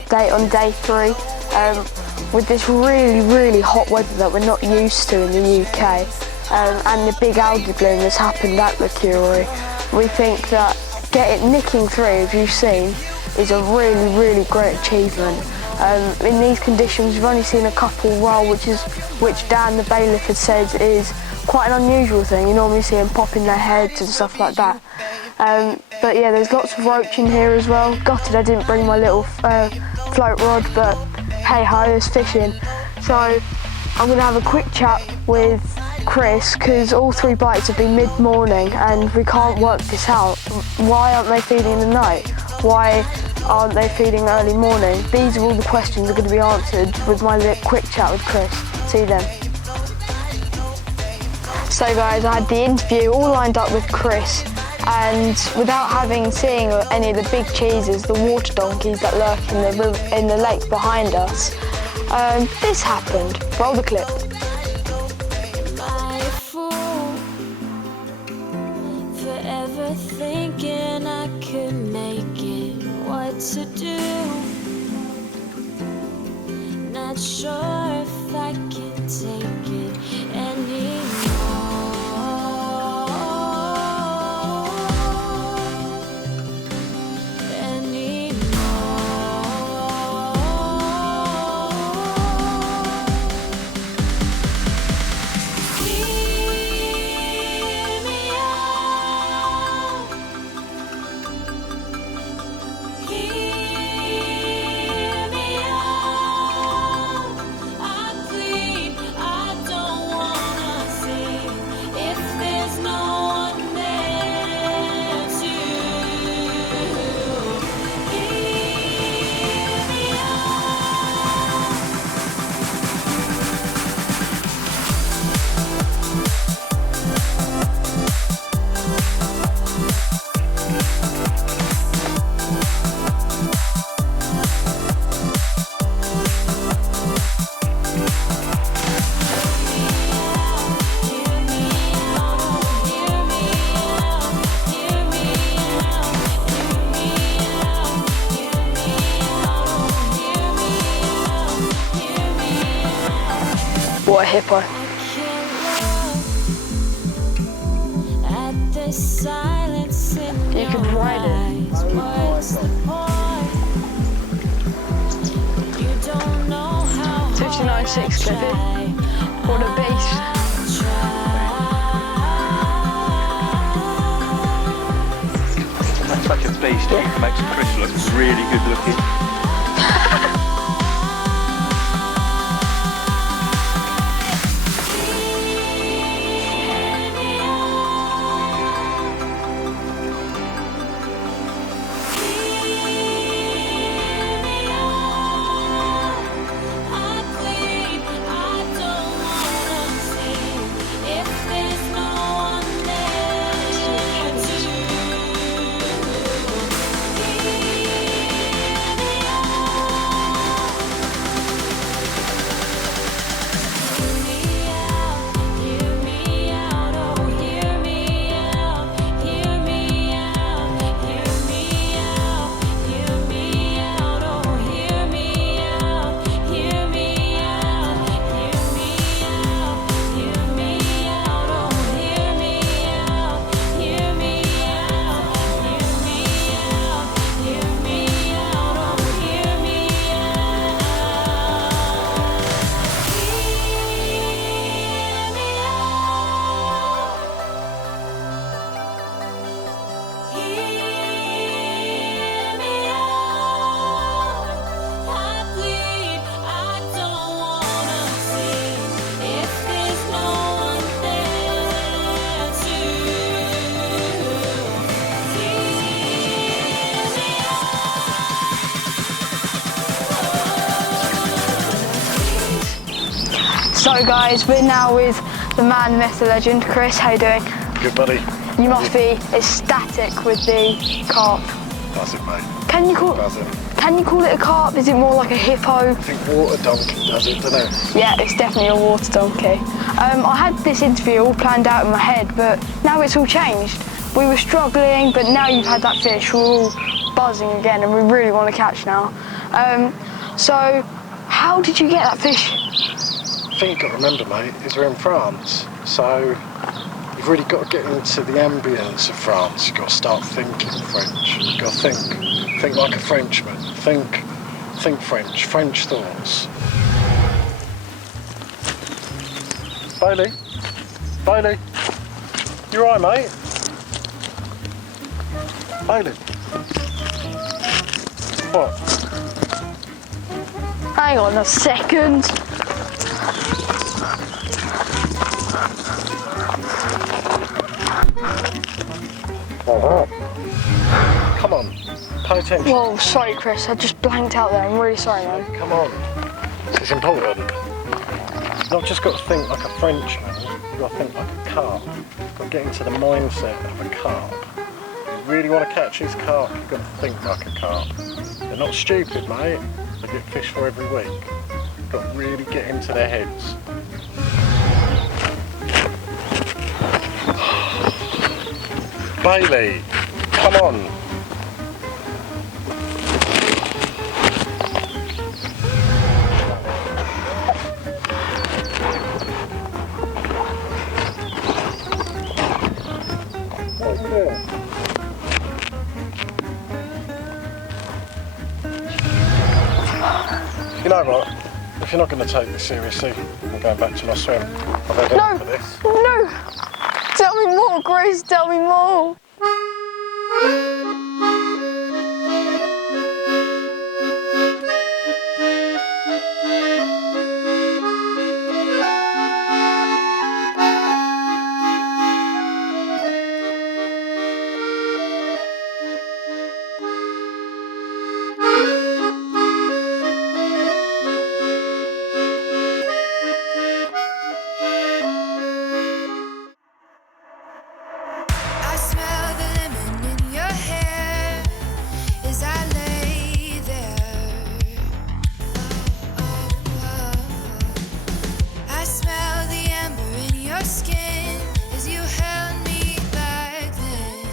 update on day 3. With this really hot weather that we're not used to in the UK, and the big algae bloom that's happened at the Queroy, we think that nicking 3, as you've seen, is a really great achievement. In these conditions, we've only seen a couple roll, which Dan, the bailiff, had said is quite an unusual thing. You normally see them popping their heads and stuff like that. But yeah, there's lots of roach in here as well. Gutted I didn't bring my little float rod, but hey ho, it's fishing. So I'm going to have a quick chat with Chris, because all 3 bites have been mid-morning and we can't work this out. Why aren't they feeding in the night? Why aren't they feeding early morning? These are all the questions that are going to be answered with my quick chat with Chris. See you then. So guys, I had the interview all lined up with Chris, and without seeing any of the big cheeses, the water donkeys that lurk in the lake behind us, this happened. Roll the clip. Forever thinking I could make it, what to do, not sure if I can take it anymore. What a hippo. You can ride it. 59.6 Cliffy. What a beast. That's such a beast. Yeah. It makes Chris look really good looking. So guys, we're now with the man, the myth, the legend. Chris, how you doing? Good, buddy. You must be ecstatic with the carp. That's it, mate. Can you call it a carp? Is it more like a hippo? I think water donkey does it, doesn't it? Yeah, it's definitely a water donkey. I had this interview all planned out in my head, but now it's all changed. we were struggling, but now you've had that fish, we're all buzzing again and we really want to catch now. So how did you get that fish? I think you've got to remember, mate, is we're in France, so you've really got to get into the ambience of France. You've got to start thinking French. You've got to think like a Frenchman. Think French thoughts. Bailey, you all right, mate? Bailey. What? Hang on a second. Come on, pay attention. Whoa, sorry Chris, I just blanked out there. I'm really sorry, man. Come on, it's important. You've not just got to think like a Frenchman, you've got to think like a carp. You've got to get into the mindset of a carp. If you really want to catch these carp, you've got to think like a carp. They're not stupid, mate. They get fish for every week. You've got to really get into their heads. Bailey, come on. What are you doing? You know what? If you're not going to take this seriously, I'm going back to my swim. I've had enough of this. No! Tell me more, Grace, tell me more! I smell the lemon in your hair as I lay there. I smell the amber in your skin as you held me back then.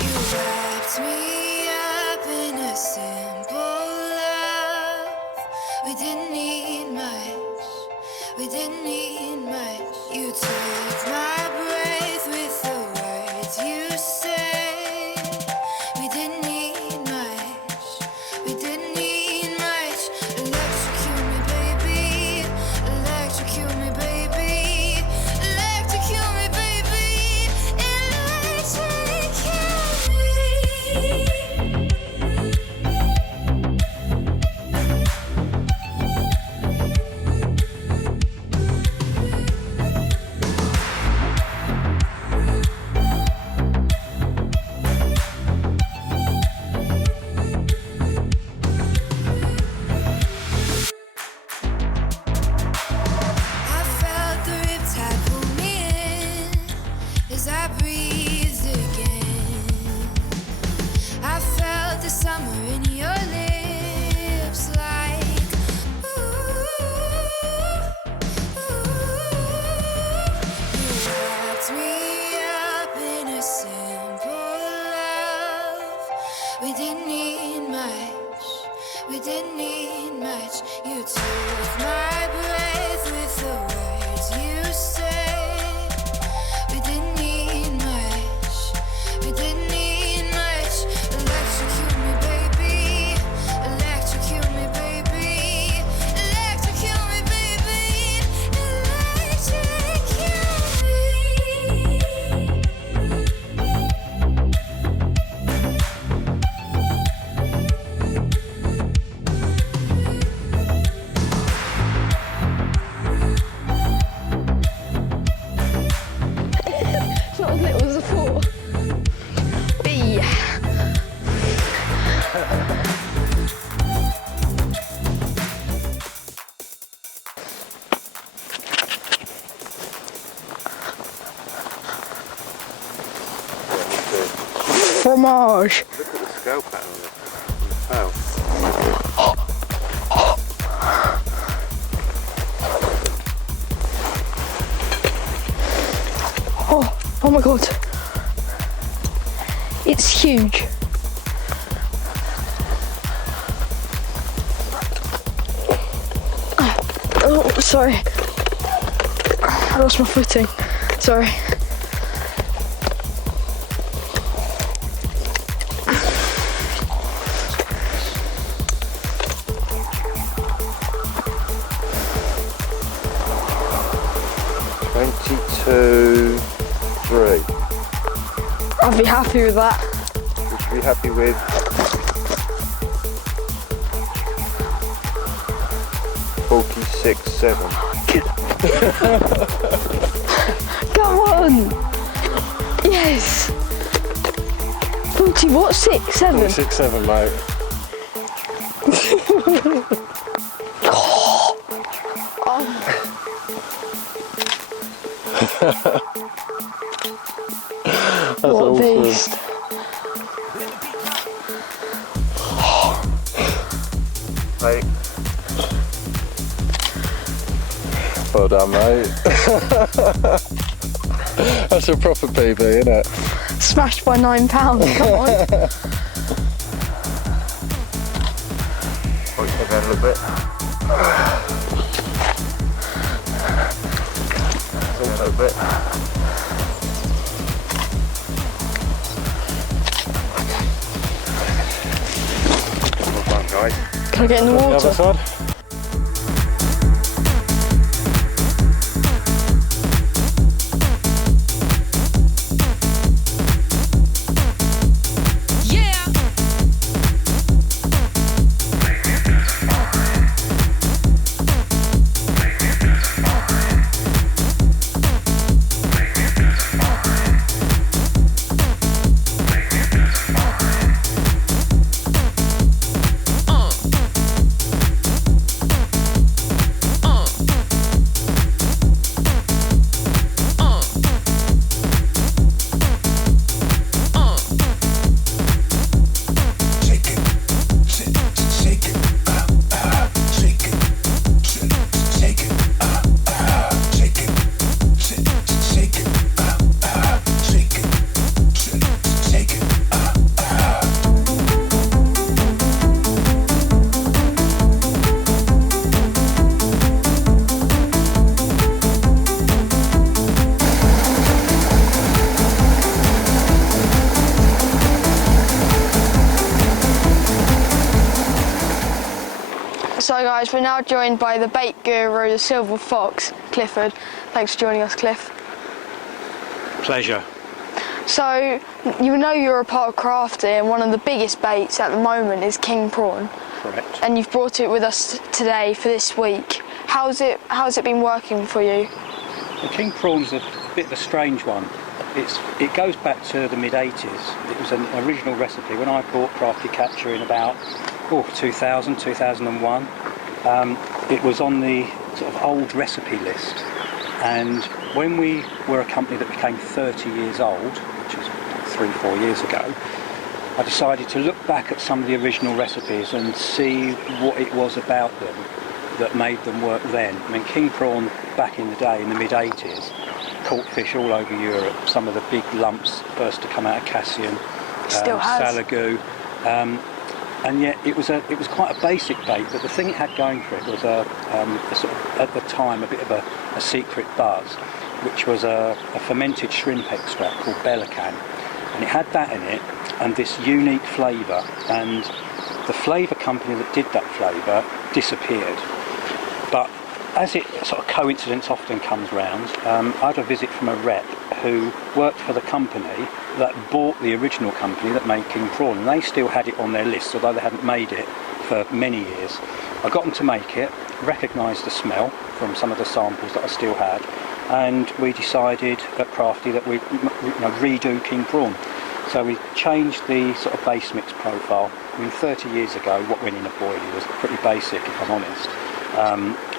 You wrapped me up in a simple love. We didn't need much. We didn't need much. You took my breath with the words you said. We didn't need much. We didn't need much. Electrocute me, baby. Electrocute me, baby. Electrocute me, baby. Electrocute me. I felt the riptide pull me in as I breathed again. I felt the summer in your lips like ooh, You wrapped me up in a simple love. We didn't need much. We didn't need much. You took my breath with the words you said. We didn't need much. We didn't need much. Electrocute me, baby. Electrocute me, baby. Electrocute me, baby. Electrocute me. It's not as little as a four. Whee! Fromage! Look at the scale pattern on the tail. my god. It's huge. Oh, sorry. I lost my footing. Sorry. I'd be happy with that. Would you be happy with 46.7? Come on! Yes! 40 what? 6, 7? 46.7, mate. That's what a awesome. beast. Mate, Well done, mate. That's a proper PB, isn't it? Smashed by £9, come on. put your head down a little bit. A little bit. Well done, guys. Can I get in the The water? other side. So guys, we're now joined by the bait guru, the Silver Fox, Clifford. Thanks for joining us, Cliff. Pleasure. So, you know you're a part of crafting, and one of the biggest baits at the moment is king prawn. Correct. And you've brought it with us today for this week. How's it been working for you? The king prawn's a bit of a strange one. It goes back to the mid-80s. It was an original recipe. When I bought Crafty Catcher in about 2000, 2001, it was on the sort of old recipe list. And when we were a company that became 30 years old, which is 3-4 years ago, I decided to look back at some of the original recipes and see what it was about them that made them work then. I mean, king prawn back in the day, in the mid-80s, caught fish all over Europe. Some of the big lumps first to come out of Cassian, Still has. Salagoo, and yet it was quite a basic bait. But the thing it had going for it was a sort of, at the time, a bit of a secret buzz, which was a fermented shrimp extract called Belacan, and it had that in it and this unique flavour. And the flavour company that did that flavour disappeared. But as it sort of coincidence often comes round, I had a visit from a rep who worked for the company that bought the original company that made king prawn, and they still had it on their list, although they hadn't made it for many years. I got them to make it, recognised the smell from some of the samples that I still had, and we decided at Crafty that we'd redo king prawn. So we changed the sort of base mix profile. I mean, 30 years ago, what went in a boilie was pretty basic, if I'm honest.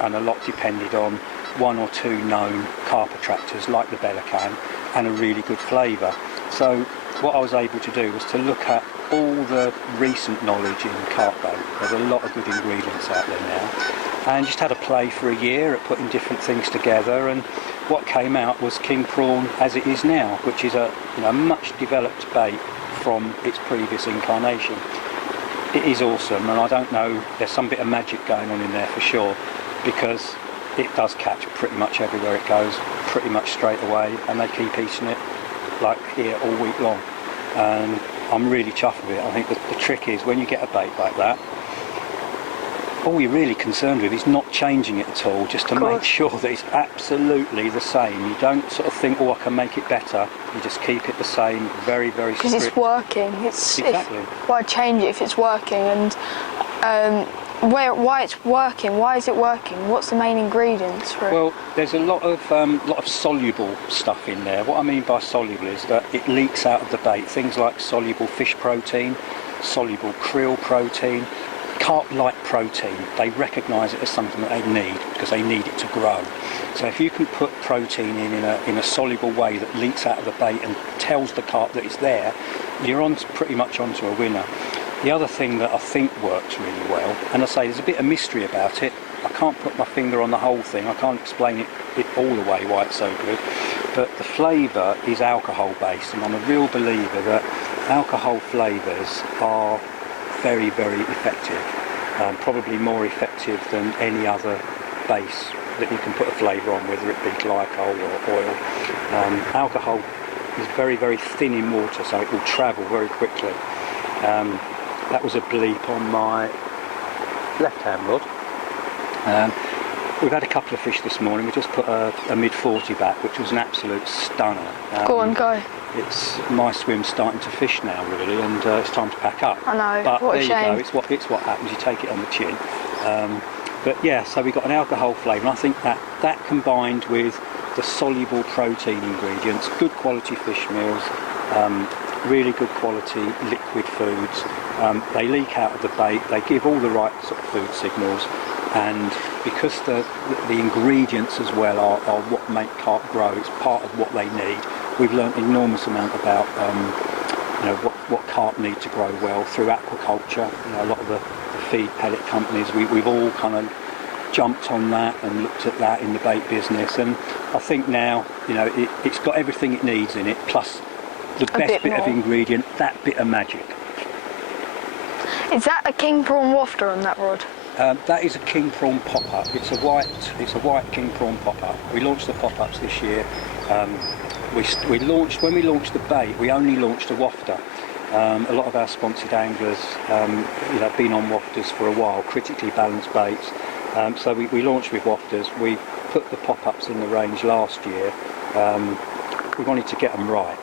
And a lot depended on one or two known carp attractors like the Belacan and a really good flavour. So what I was able to do was to look at all the recent knowledge in carp bait. There's a lot of good ingredients out there now, and just had a play for a year at putting different things together, and what came out was king prawn as it is now, which is a much developed bait from its previous incarnation. It is awesome, and I don't know, there's some bit of magic going on in there for sure, because it does catch pretty much everywhere it goes, pretty much straight away, and they keep eating it like here all week long. And I'm really chuffed with it. I think the trick is when you get a bait like that, all you're really concerned with is not changing it at all, just to make sure that it's absolutely the same. You don't sort of think, oh, I can make it better. You just keep it the same, very, very strict. Because it's working. Exactly. Why change it if it's working? And why it's working? Why is it working? What's the main ingredients for it? Well, there's a lot of soluble stuff in there. What I mean by soluble is that it leaks out of the bait. Things like soluble fish protein, soluble krill protein, carp-like protein. They recognise it as something that they need because they need it to grow. So if you can put protein in a soluble way that leaks out of the bait and tells the carp that it's there, you're pretty much onto a winner. The other thing that I think works really well, and I say there's a bit of mystery about it, I can't put my finger on the whole thing, I can't explain it all the way why it's so good, but the flavour is alcohol based, and I'm a real believer that alcohol flavours are very, very effective, probably more effective than any other base that you can put a flavour on, whether it be glycol or oil. Alcohol is very, very thin in water, so it will travel very quickly. That was a bleep on my left-hand rod. We've had a couple of fish this morning. We just put a mid-40 back, which was an absolute stunner. Go on, go. It's my swim starting to fish now, really, and it's time to pack up. I know. But what a shame. There you go. It's what happens. You take it on the chin. But yeah, so we got an alcohol flavour. And I think that combined with the soluble protein ingredients, good quality fish meals, really good quality liquid foods. They leak out of the bait. They give all the right sort of food signals. And because the ingredients as well are what make carp grow, it's part of what they need. We've learnt an enormous amount about what carp need to grow well through aquaculture. A lot of the feed pellet companies, we've all kind of jumped on that and looked at that in the bait business. And I think now it's got everything it needs in it, plus the best bit of ingredient, that bit of magic. Is that a king prawn wafter on that rod? That is a king prawn pop-up. It's a white king prawn pop-up. We launched the pop-ups this year. When we launched the bait, we only launched a wafter. A lot of our sponsored anglers, have been on wafters for a while, critically balanced baits. So we launched with wafters. We put the pop-ups in the range last year. We wanted to get them right.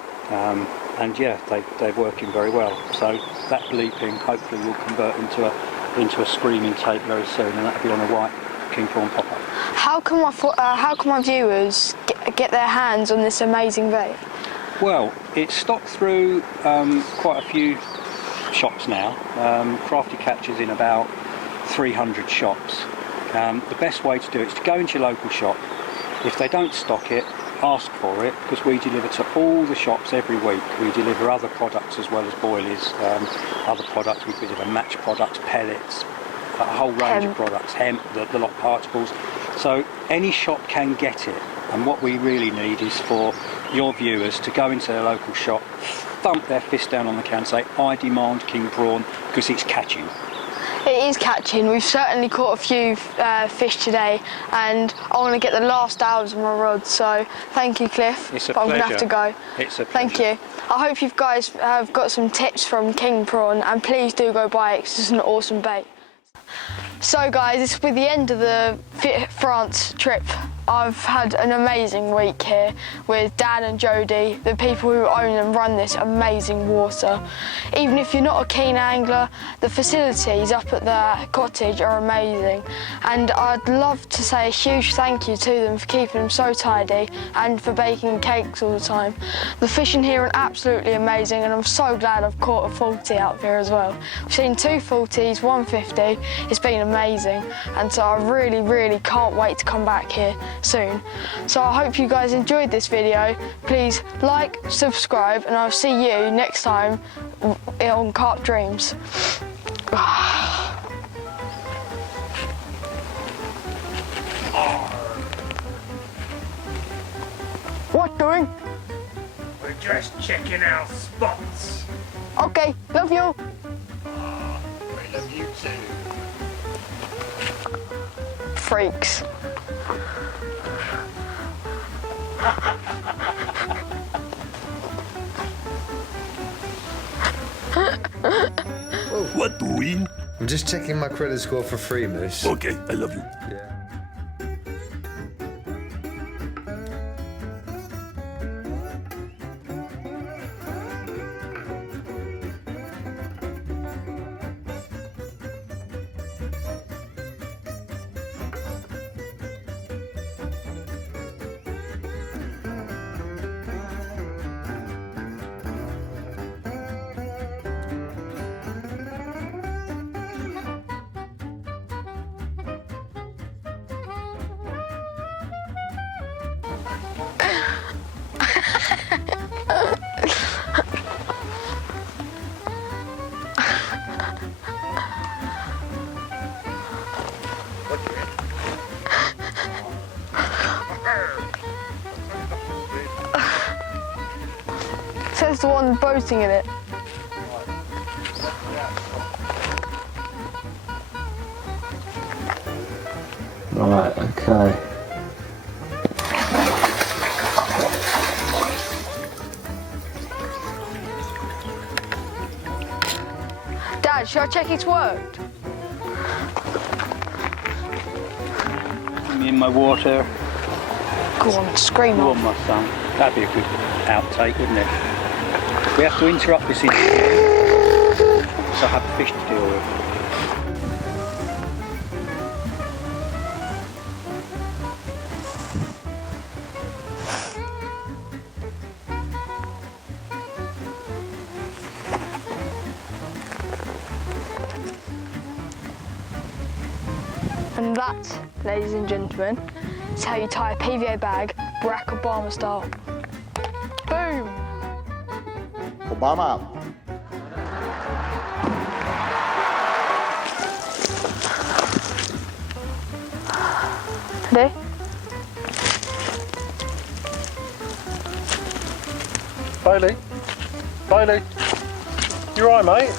And yeah, they're working very well. So that bleeping hopefully will convert into a screaming tape very soon, and that'll be on a white king prawn pop-up. How can my viewers get their hands on this amazing bait? Well, it's stocked through quite a few shops now. Crafty Catcher's in about 300 shops. The best way to do it is to go into your local shop. If they don't stock it, ask for it, because we deliver to all the shops every week. We deliver other products as well as boilies, other products. We deliver match products, pellets, a whole range of products, hemp, the lock particles. So any shop can get it, and what we really need is for your viewers to go into their local shop, thump their fist down on the can and say, I demand king prawn, because it's catching. It is catching. We've certainly caught a few fish today, and I want to get the last hours of my rod. So thank you, Cliff. It's a but pleasure. I'm going to have to go. It's a pleasure. Thank you. I hope you guys have got some tips from king prawn, and please do go buy it because it's an awesome bait. So guys, this will be the end of the France trip. I've had an amazing week here with Dan and Jodie, the people who own and run this amazing water. Even if you're not a keen angler, the facilities up at the cottage are amazing, and I'd love to say a huge thank you to them for keeping them so tidy and for baking cakes all the time. The fishing here are absolutely amazing, and I'm so glad I've caught a 40 out here as well. I've seen 2 40s, 150. It's been amazing, and so I really, really can't wait to come back here soon. So I hope you guys enjoyed this video. Please like, subscribe, and I'll see you next time on Carp Dreams. guys doing? We're just checking our spots. Okay, love you. I love you too. Freaks. What doing? I'm just checking my credit score for free, Moose. Okay, I love you. Yeah. Says the one boating in it. Right, okay. Dad, should I check it's worked? Me in my water. Go on, scream Go on. on, my son. That'd be a good outtake, wouldn't it? We have to interrupt this interview. So I have fish to deal with. And that, ladies and gentlemen, is how you tie a PVA bag Barack Obama style. Boom! Obama. Ready? Bailey? Bailey? You alright, mate?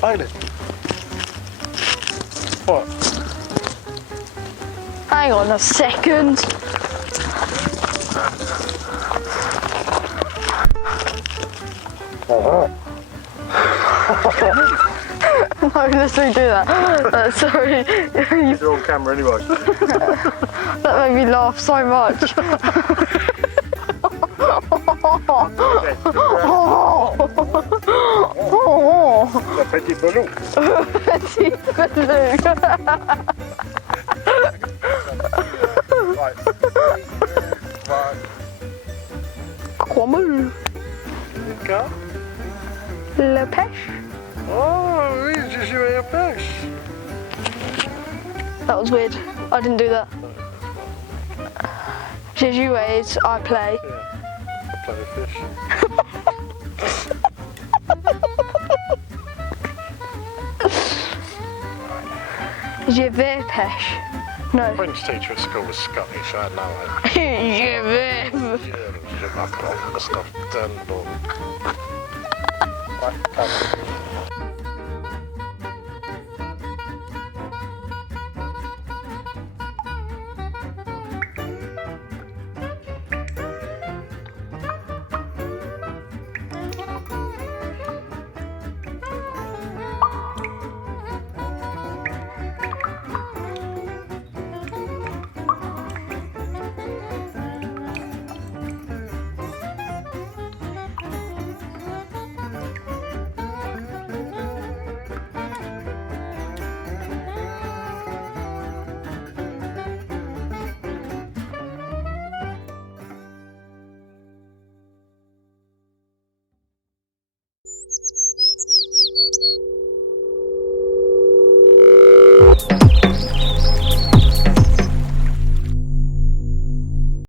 Bailey? What? Hang on a second. No, let's redo that. Sorry. You're on camera anyway. That made me laugh so much. The petit balloon. Petit balloon. Right. One. Comment? Go. Le pêche? Oh, oui, j'ai joué à pêche. That was weird. I didn't do that. J'ai joué, it's I play. Yeah, I play with fish. Je vais pêche. No. French teacher at school was Scottish, I had no idea. Je vais. Je m'appelle Mr. Turnbull. Right, come.